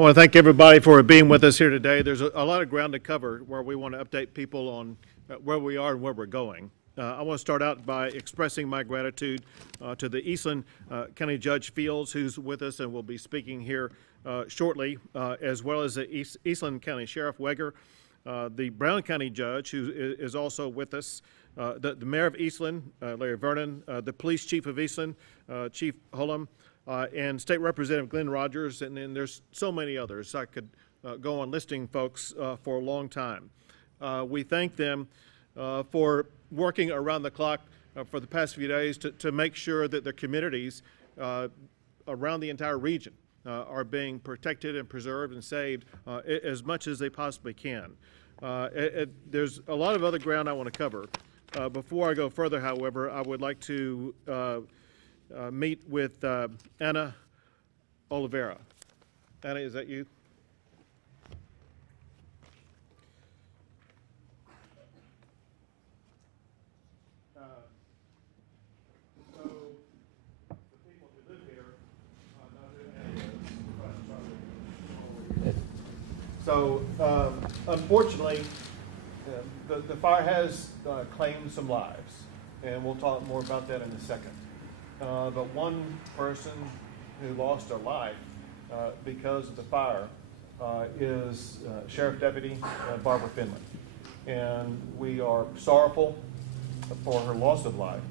I want to thank everybody for being with us here today. There's a lot of ground to cover where we want to update people on where we are and where we're going. I want to start out by expressing my gratitude to the Eastland County Judge Fields, who's with us and will be speaking here shortly, as well as the Eastland County Sheriff Weger, the Brown County Judge, who is also with us, the Mayor of Eastland, Larry Vernon, the Police Chief of Eastland, Chief Hullum, and State Representative Glenn Rogers, and then there's so many others. I could go on listing folks for a long time. We thank them for working around the clock for the past few days to make sure that the communities around the entire region are being protected and preserved and saved as much as they possibly can. There's a lot of other ground I want to cover. Before I go further, however, I would like to meet with Anna Oliveira. Anna, is that you? So, the people who live here know who Anna is. So, unfortunately, the fire has claimed some lives, and we'll talk more about that in a second. But one person who lost their life because of the fire is Sheriff Deputy Barbara Finley. And we are sorrowful for her loss of life.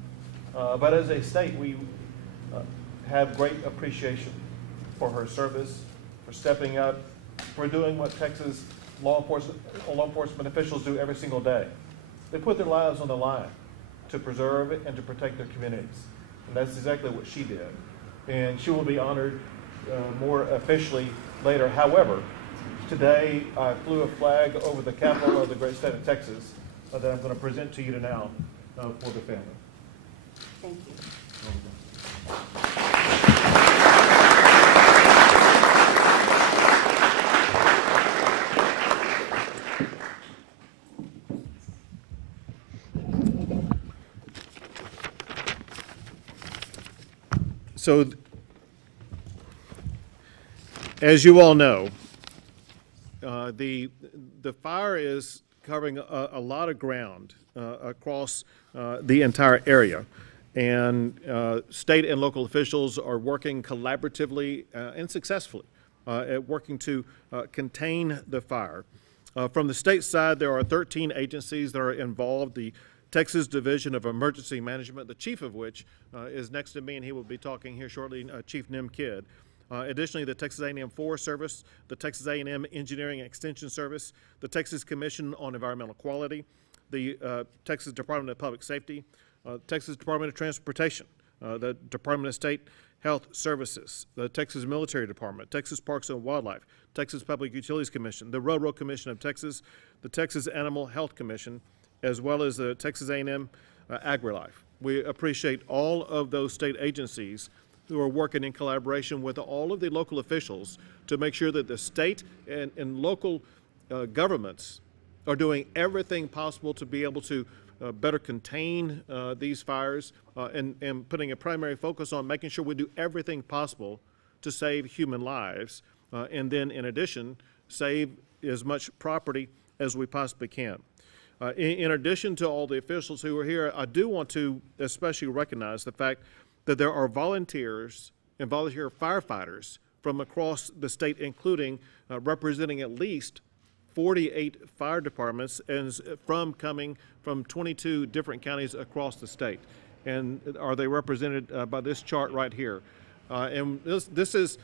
But as a state, we have great appreciation for her service, for stepping up, for doing what Texas law enforcement officials do every single day. They put their lives on the line to preserve it and to protect their communities. And that's exactly what she did. And she will be honored more officially later. However, today I flew a flag over the capital of the great state of Texas that I'm going to present to you now for the family. Thank you. So, as you all know, the fire is covering a lot of ground across the entire area, and state and local officials are working collaboratively and successfully at working to contain the fire. From the state side, there are 13 agencies that are involved. The Texas Division of Emergency Management, the chief of which is next to me, and he will be talking here shortly, Chief Nim Kidd. Additionally, the Texas A&M Forest Service, the Texas A&M Engineering Extension Service, the Texas Commission on Environmental Quality, the Texas Department of Public Safety, Texas Department of Transportation, the Department of State Health Services, the Texas Military Department, Texas Parks and Wildlife, Texas Public Utilities Commission, the Railroad Commission of Texas, the Texas Animal Health Commission, as well as the Texas A&M AgriLife. We appreciate all of those state agencies who are working in collaboration with all of the local officials to make sure that the state and local governments are doing everything possible to be able to better contain these fires and putting a primary focus on making sure we do everything possible to save human lives and then, in addition, save as much property as we possibly can. In addition to all the officials who are here, I do want to especially recognize the fact that there are volunteers and volunteer firefighters from across the state, including representing at least 48 fire departments and coming from 22 different counties across the state. And are they represented by this chart right here? And this is,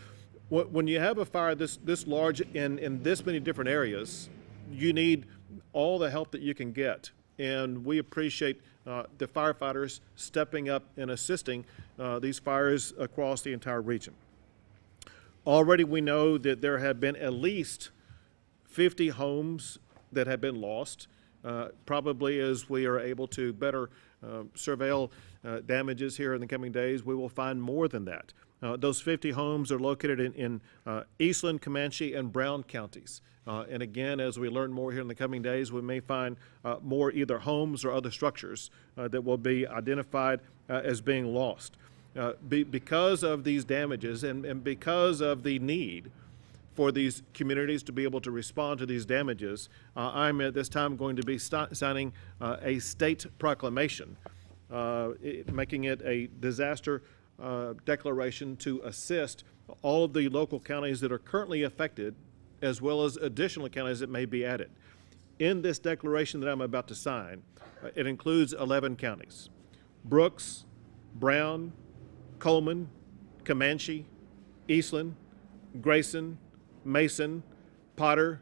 when you have a fire this large in this many different areas, you need all the help that you can get. And we appreciate the firefighters stepping up and assisting these fires across the entire region. Already we know that there have been at least 50 homes that have been lost. Probably as we are able to better surveil damages here in the coming days, we will find more than that. Those 50 homes are located in Eastland, Comanche, and Brown counties. And again, as we learn more here in the coming days, we may find more either homes or other structures that will be identified as being lost. Because of these damages and because of the need for these communities to be able to respond to these damages, I'm at this time going to be signing a state proclamation, making it a disaster declaration to assist all of the local counties that are currently affected, as well as additional counties that may be added. In this declaration that I'm about to sign, it includes 11 counties: Brooks, Brown, Coleman, Comanche, Eastland, Grayson, Mason, Potter,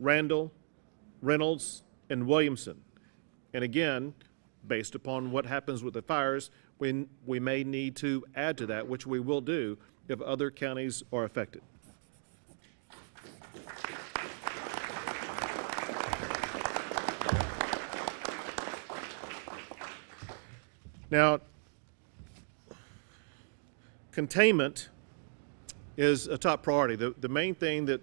Randall, Reynolds, and Williamson. And again, based upon what happens with the fires, we may need to add to that, which we will do if other counties are affected. Now, containment is a top priority. The main thing that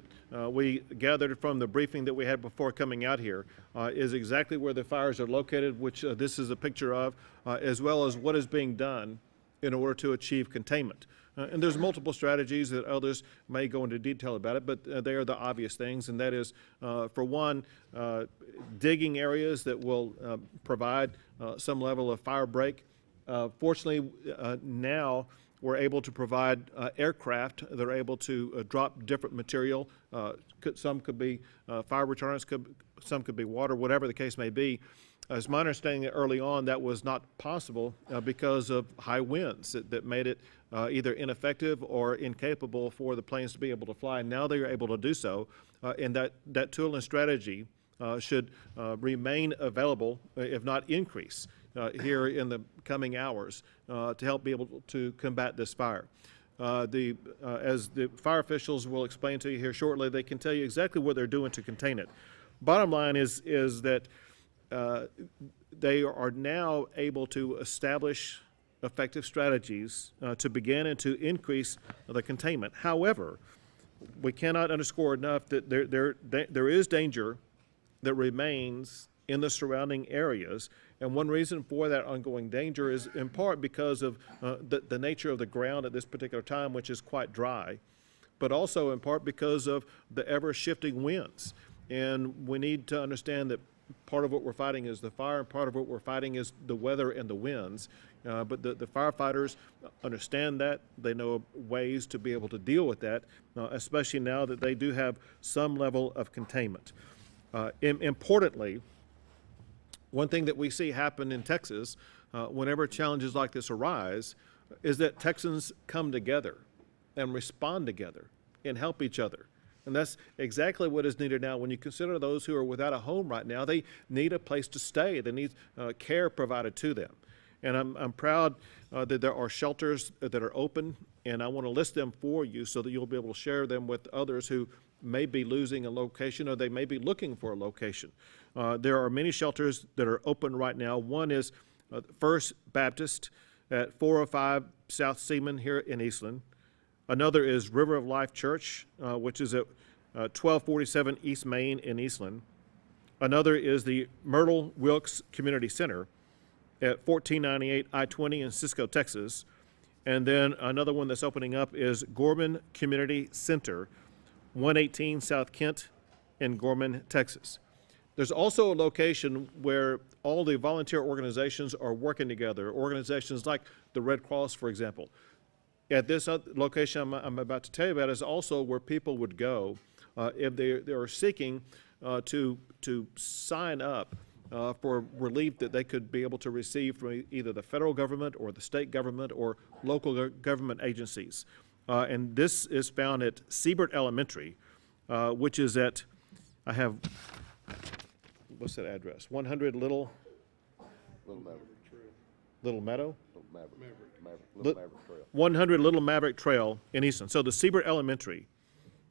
we gathered from the briefing that we had before coming out here is exactly where the fires are located, which this is a picture of, as well as what is being done in order to achieve containment. And there's multiple strategies that others may go into detail about it, but they are the obvious things, and that is, for one, digging areas that will provide some level of fire break. Fortunately, now we're able to provide aircraft that are able to drop different material. Some could be fire retardants, some could be water, whatever the case may be. It's my understanding that early on that was not possible because of high winds that made it either ineffective or incapable for the planes to be able to fly. Now they are able to do so, and that tool and strategy should remain available, if not increase, here in the coming hours to help be able to combat this fire. As the fire officials will explain to you here shortly, they can tell you exactly what they're doing to contain it. Bottom line is that they are now able to establish effective strategies to begin and to increase the containment. However, we cannot underscore enough that there is danger that remains in the surrounding areas, and one reason for that ongoing danger is in part because of the nature of the ground at this particular time, which is quite dry, but also in part because of the ever-shifting winds. And we need to understand that part of what we're fighting is the fire, and part of what we're fighting is the weather and the winds. But the firefighters understand that. They know ways to be able to deal with that, especially now that they do have some level of containment. Importantly, one thing that we see happen in Texas whenever challenges like this arise is that Texans come together and respond together and help each other. And that's exactly what is needed now. When you consider those who are without a home right now, they need a place to stay. They need care provided to them. And I'm proud that there are shelters that are open, and I want to list them for you so that you'll be able to share them with others who may be losing a location, or they may be looking for a location. There are many shelters that are open right now. One is First Baptist at 405 South Seaman here in Eastland. Another is River of Life Church, which is at 1247 East Main in Eastland. Another is the Myrtle Wilkes Community Center at 1498 I-20 in Cisco, Texas. And then another one that's opening up is Gorman Community Center, 118 South Kent in Gorman, Texas. There's also a location where all the volunteer organizations are working together, organizations like the Red Cross, for example. At this location I'm about to tell you about is also where people would go if they are seeking to sign up for relief that they could be able to receive from either the federal government or the state government or local government agencies. And this is found at Siebert Elementary, which is at, I have, what's that address? 100 Little Meadow? Little Maverick Trail. 100 Little Maverick Trail in Eastland. So the Siebert Elementary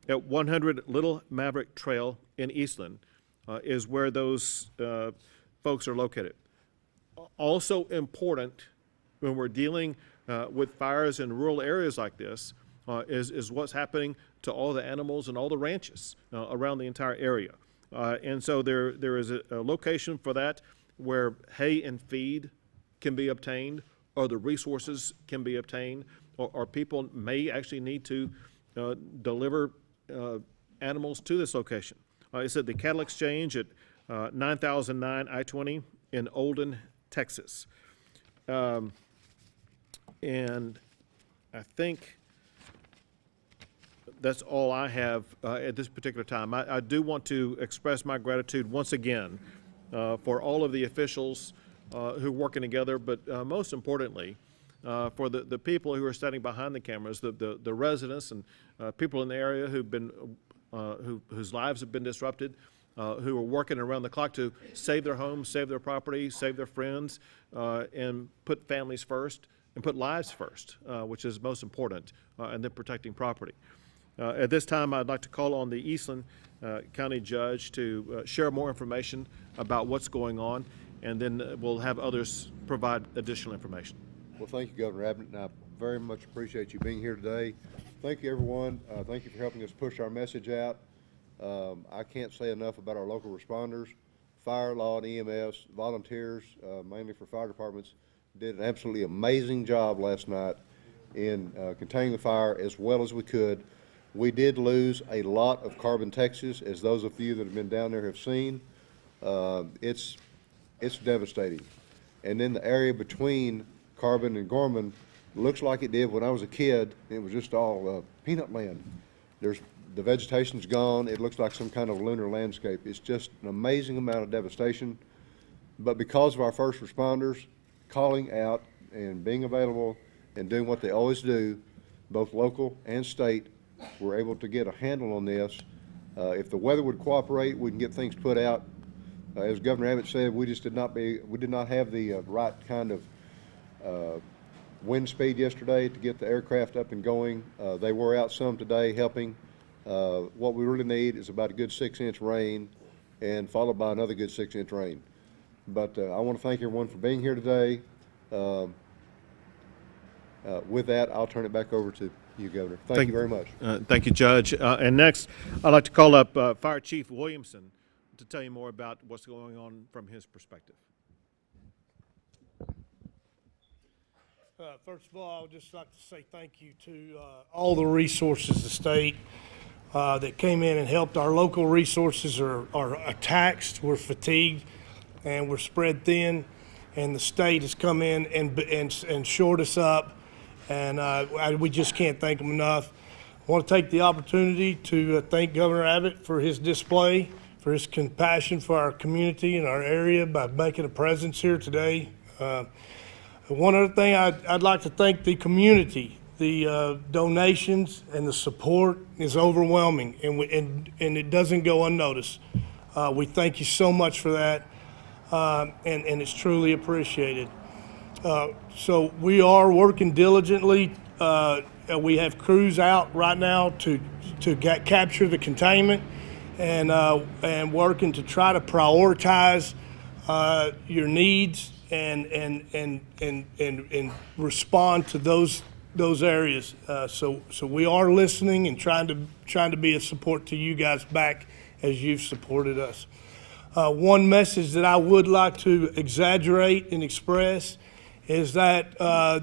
at 100 Little Maverick Trail in Eastland is where those folks are located. Also important when we're dealing with fires in rural areas like this is what's happening to all the animals and all the ranches around the entire area. And so there is a location for that where hay and feed can be obtained, or the resources can be obtained, or people may actually need to deliver animals to this location. It's at the Cattle Exchange at 9009 I-20 in Olden, Texas. And I think that's all I have at this particular time. I do want to express my gratitude once again for all of the officials who are working together, but most importantly, for the people who are standing behind the cameras, the residents and people in the area who've been, whose lives have been disrupted, who are working around the clock to save their homes, save their property, save their friends, and put families first and put lives first, which is most important, and then protecting property. At this time, I'd like to call on the Eastland County Judge to share more information about what's going on, and then we'll have others provide additional information. Well, thank you, Governor Abbott, and I very much appreciate you being here today. Thank you, everyone. Thank you for helping us push our message out. I can't say enough about our local responders, fire, law, and EMS, volunteers, mainly for fire departments, did an absolutely amazing job last night in containing the fire as well as we could. We did lose a lot of Carbon, Texas, as those of you that have been down there have seen. It's devastating. And then the area between Carbon and Gorman looks like it did when I was a kid. It was just all peanut land. The vegetation's gone. It looks like some kind of lunar landscape. It's just an amazing amount of devastation. But because of our first responders calling out and being available and doing what they always do, both local and state, we're able to get a handle on this. If the weather would cooperate, we can get things put out. As Governor Abbott said, we did not have the right kind of wind speed yesterday to get the aircraft up and going. They were out some today helping. What we really need is about a good 6-inch rain, and followed by another good 6-inch rain. But I want to thank everyone for being here today. With that, I'll turn it back over to you, Governor. Thank you very much. Thank you, Judge. And next, I'd like to call up Fire Chief Williamson to tell you more about what's going on from his perspective. First of all, I would just like to say thank you to all the resources the state that came in and helped. Our local resources are taxed, we're fatigued, and we're spread thin, and the state has come in and shored us up, and we just can't thank them enough. I want to take the opportunity to thank Governor Abbott for his display, for his compassion for our community and our area by making a presence here today. One other thing, I'd like to thank the community. The donations and the support is overwhelming, and it doesn't go unnoticed. We thank you so much for that, and it's truly appreciated. So we are working diligently. We have crews out right now to capture the containment, and working to try to prioritize your needs and respond to those areas. So we are listening and trying to be a support to you guys back as you've supported us. One message that I would like to exaggerate and express is that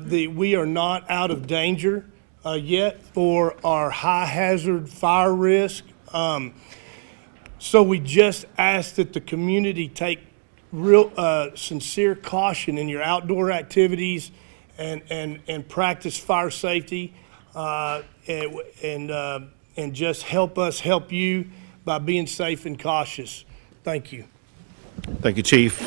we are not out of danger yet for our high hazard fire risk. So we just ask that the community take real sincere caution in your outdoor activities and practice fire safety and just help us help you by being safe and cautious. Thank you. Thank you, Chief.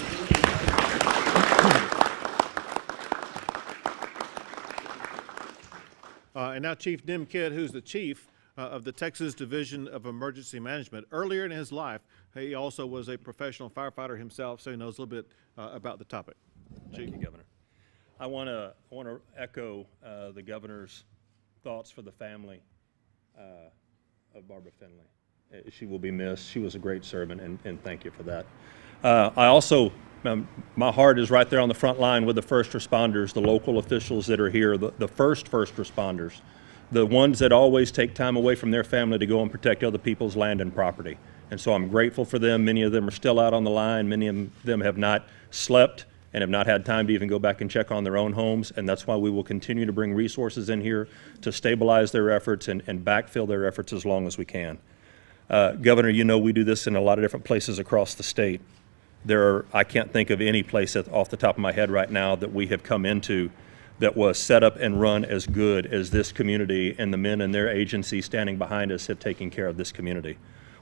And now Chief Dim Kidd, who's the chief of the Texas Division of Emergency Management. Earlier in his life, he also was a professional firefighter himself, so he knows a little bit about the topic. Thank you, Governor. I want to echo the Governor's thoughts for the family of Barbara Finley. She will be missed. She was a great servant, and thank you for that. I also, my heart is right there on the front line with the first responders, the local officials that are here, the first responders, the ones that always take time away from their family to go and protect other people's land and property. And so I'm grateful for them. Many of them are still out on the line. Many of them have not slept and have not had time to even go back and check on their own homes, and that's why we will continue to bring resources in here to stabilize their efforts and backfill their efforts as long as we can. Governor, you know we do this in a lot of different places across the state. I can't think of any place off the top of my head right now that we have come into that was set up and run as good as this community, and the men in their agency standing behind us have taken care of this community.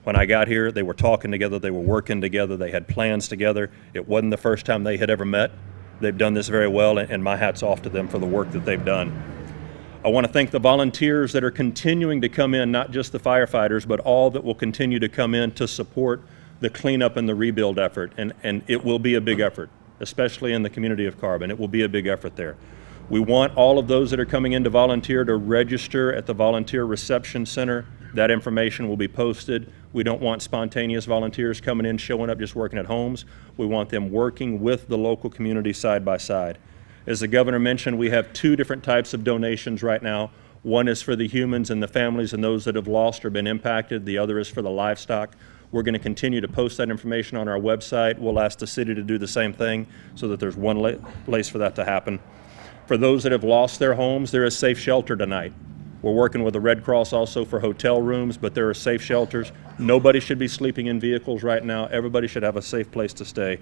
When I got here, they were talking together, they were working together, they had plans together. It wasn't the first time they had ever met. They've done this very well, and my hat's off to them for the work that they've done. I want to thank the volunteers that are continuing to come in, not just the firefighters, but all that will continue to come in to support the cleanup and the rebuild effort. And it will be a big effort, especially in the community of Carbon. It will be a big effort there. We want all of those that are coming in to volunteer to register at the Volunteer Reception Center. That information will be posted. We don't want spontaneous volunteers coming in, showing up, just working at homes. We want them working with the local community side by side. As the governor mentioned, we have two different types of donations right now. One is for the humans and the families and those that have lost or been impacted. The other is for the livestock. We're going to continue to post that information on our website. We'll ask the city to do the same thing so that there's one place for that to happen. For those that have lost their homes, there is safe shelter tonight. We're working with the Red Cross also for hotel rooms, but there are safe shelters. Nobody should be sleeping in vehicles right now. Everybody should have a safe place to stay.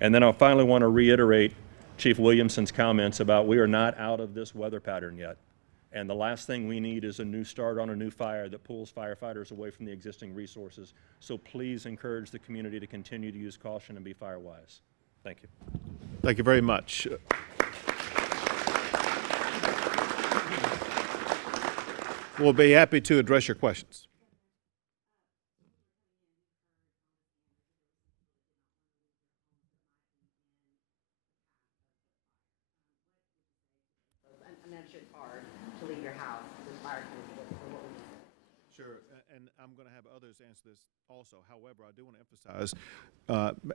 And then I finally want to reiterate Chief Williamson's comments about we are not out of this weather pattern yet. And the last thing we need is a new start on a new fire that pulls firefighters away from the existing resources. So please encourage the community to continue to use caution and be fire wise. Thank you. Thank you very much. We'll be happy to address your questions. I'm not sure it's hard to leave your house with fire codes. Sure, and I'm going to have others answer this also. However, I do want to emphasize,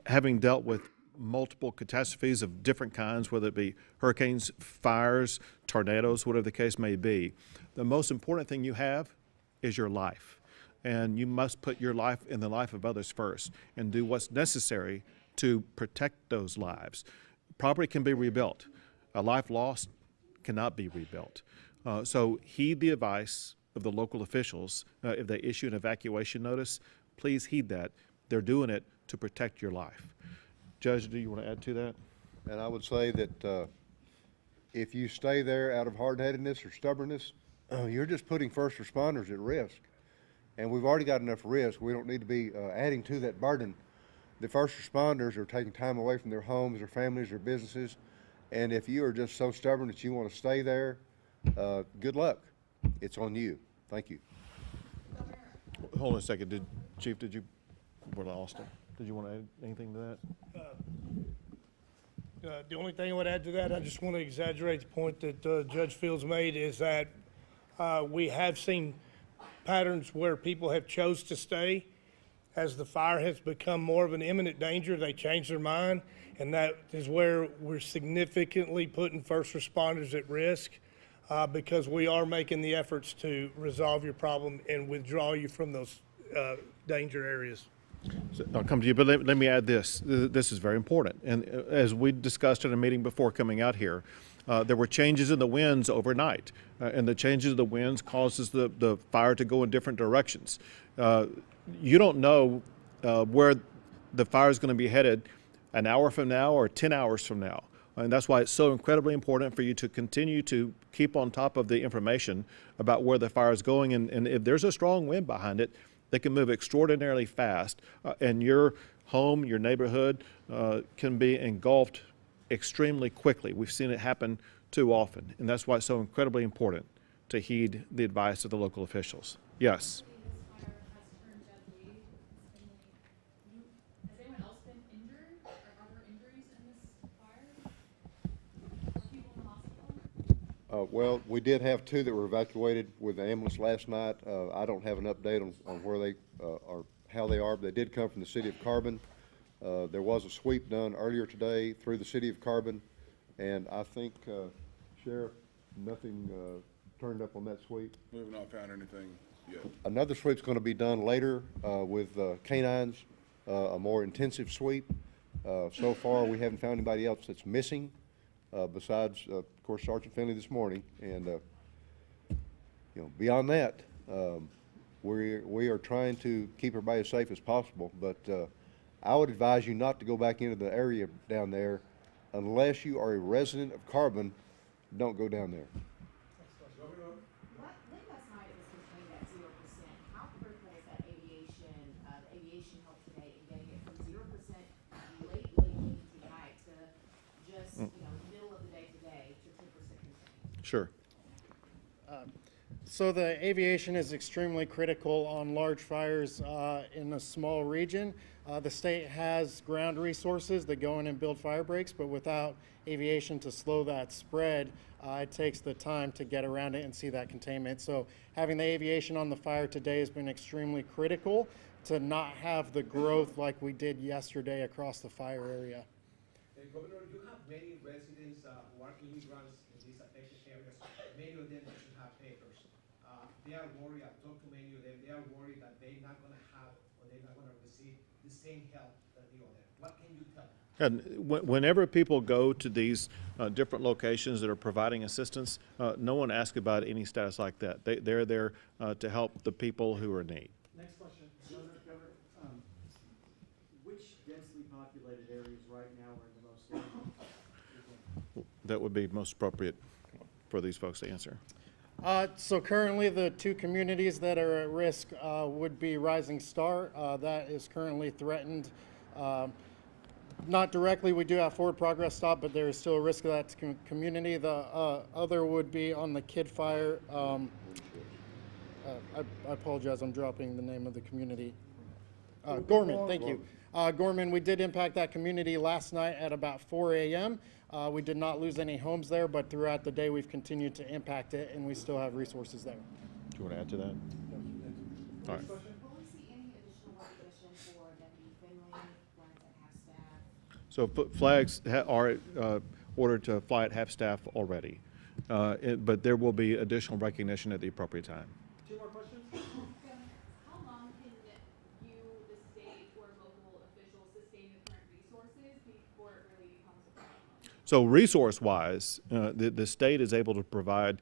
having dealt with multiple catastrophes of different kinds, whether it be hurricanes, fires, tornadoes, whatever the case may be, the most important thing you have is your life. And you must put your life in the life of others first and do what's necessary to protect those lives. Property can be rebuilt. A life lost cannot be rebuilt. So heed the advice of the local officials. If they issue an evacuation notice, please heed that. They're doing it to protect your life. Judge, do you want to add to that? And I would say that if you stay there out of hard-headedness or stubbornness, you're just putting first responders at risk. And we've already got enough risk. We don't need to be adding to that burden. The first responders are taking time away from their homes, their families, their businesses. And if you are just so stubborn that you want to stay there, good luck. It's on you. Thank you. Hold on a second. Chief, did you want to add anything to that? The only thing I would add to that, I just want to exaggerate the point that Judge Fields made, is that we have seen patterns where people have chose to stay. As the fire has become more of an imminent danger, they change their mind, and that is where we're significantly putting first responders at risk because we are making the efforts to resolve your problem and withdraw you from those danger areas. So I'll come to you, but let me add this. This is very important. And as we discussed in a meeting before coming out here, there were changes in the winds overnight, and the changes of the winds causes the fire to go in different directions. You don't know where the fire is going to be headed an hour from now or 10 hours from now. And that's why it's so incredibly important for you to continue to keep on top of the information about where the fire is going. And if there's a strong wind behind it, they can move extraordinarily fast, and your home, your neighborhood can be engulfed extremely quickly. We've seen it happen too often, and that's why it's so incredibly important to heed the advice of the local officials. Yes? Has anyone else been injured? Are there injuries in this fire? Are people in the hospital? Well, we did have 2 that were evacuated with the ambulance last night. I don't have an update on where they are, how they are, but they did come from the city of Carbon. There was a sweep done earlier today through the city of Carbon, and I think, Sheriff, nothing turned up on that sweep. We have not found anything yet. Another sweep's going to be done later with canines, a more intensive sweep. So far, we haven't found anybody else that's missing, besides, of course, Sergeant Finley this morning. And, you know, beyond that, we are trying to keep everybody as safe as possible. But I would advise you not to go back into the area down there unless you are a resident of Carbon. Don't go down there. Late last night it was contained at 0%. How critical is that aviation, the aviation help today in getting it from 0% late evening tonight to just, middle of the day today to 10% contained? Sure. So the aviation is extremely critical on large fires in a small region. The state has ground resources that go in and build fire breaks, but without aviation to slow that spread, it takes the time to get around it and see that containment. So having the aviation on the fire today has been extremely critical to not have the growth like we did yesterday across the fire area. Governor, you have many residents who are immigrants in these affected areas. Many of them doesn't have papers. They are worried. I've talked to many of them. They are worried that they're not going to have or they're not going to receive the same help that the other. What can you tell them? And whenever people go to these different locations that are providing assistance, no one asks about any status like that. They're there to help the people who are in need. Next question, Governor, which densely populated areas right now are in the most danger? That would be most appropriate for these folks to answer. So currently the two communities that are at risk would be Rising Star. That is currently threatened. Not directly, we do have forward progress stop, but there is still a risk of that community. The other would be on the Kid Fire. I apologize, I'm dropping the name of the community. Gorman, thank you. Gorman, we did impact that community last night at about 4 a.m. We did not lose any homes there, but throughout the day we've continued to impact it, and we still have resources there. Do you want to add to that? All right. Will we see any additional recognition for Deputy Finley, flags at half staff? So flags are ordered to fly at half staff already, but there will be additional recognition at the appropriate time. Two more questions? How long can you, the state, or local officials sustain the current resources before it really becomes a problem? So resource-wise, the state is able to provide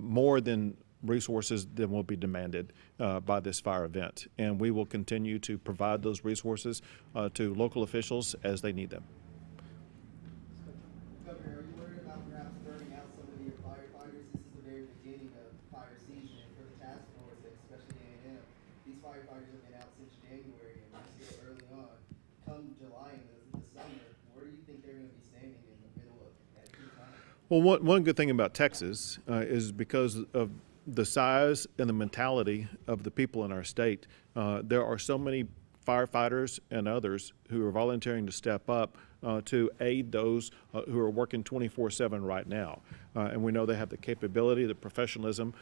more than resources than will be demanded by this fire event. And we will continue to provide those resources to local officials as they need them. Governor, are you worried about perhaps burning out some of your firefighters? This is the very beginning of fire season, and for the task force, and especially A&M, these firefighters have been out since January, and we're still early on. Come July and the summer, where do you think they're going to be standing in the middle of that key time? Well, one good thing about Texas is because of the size and the mentality of the people in our state, there are so many firefighters and others who are volunteering to step up to aid those who are working 24/7 right now. And we know they have the capability, the professionalism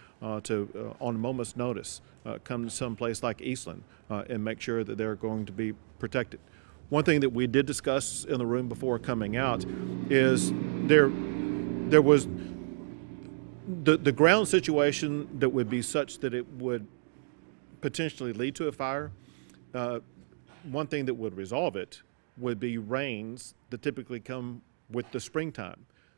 to, on a moment's notice, come to some place like Eastland and make sure that they're going to be protected. One thing that we did discuss in the room before coming out is there was the ground situation that would be such that it would potentially lead to a fire. One thing that would resolve it would be rains that typically come with the springtime.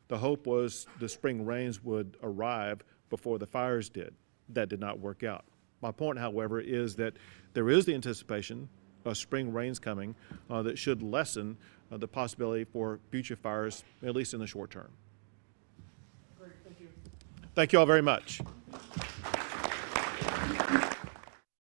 The hope was the spring rains would arrive before the fires did. That did not work out. My point, however, is that there is the anticipation of spring rains coming that should lessen the possibility for future fires, at least in the short term. Great, thank you. Thank you all very much.